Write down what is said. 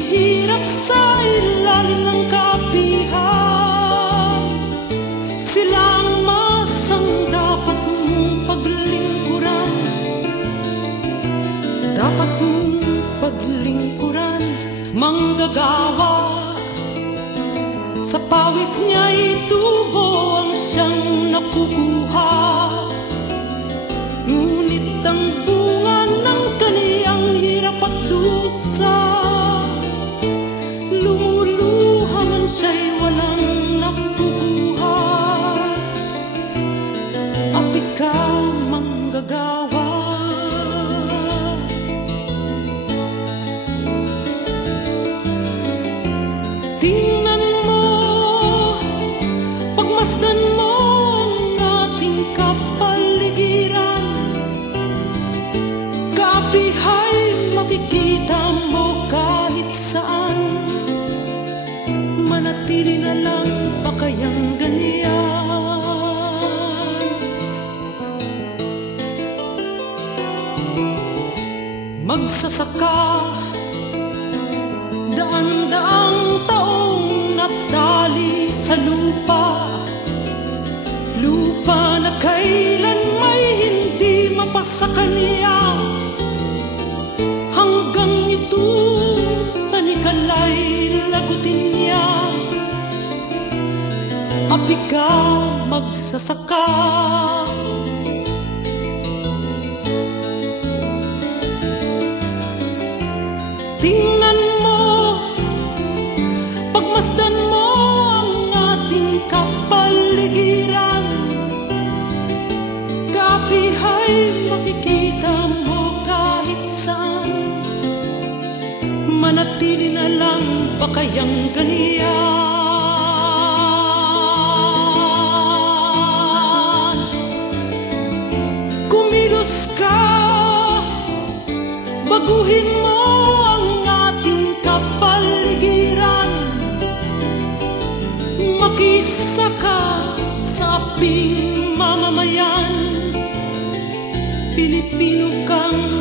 naghihirap sa ilalim ng kapihan. Sila ang masang dapat mong paglingkuran. Dapat mong paglingkuran. Manggagawa, sa pawis niya'y tubo ang siyang nakukuha. Ngunit ang bunga ng kaniyang hirap at dusa, lumuluha man siya'y walang nakukuha. Api ka, manggagawa. Tingnan mo, pagmasdan mo ang ating kapaligiran. Kapihay makikita mo kahit saan. Manatili na lang pa kayang ganyan? Magsasaka, daan-daang taong natali sa lupa. Lupa na kailan may hindi mapasa kaniya. Hanggang itong tanikalay lagutin niya. Api ka, magsasaka. Tingnan mo, pagmasdan mo ang ating kapaligiran. Kapihay makikita mo kahit saan. Manatili na lang pa kayang ganyan? Kumilos ka, baguhin mo ang ating kapaligiran. Makisa ka sa aping mamamayan. Pilipino kang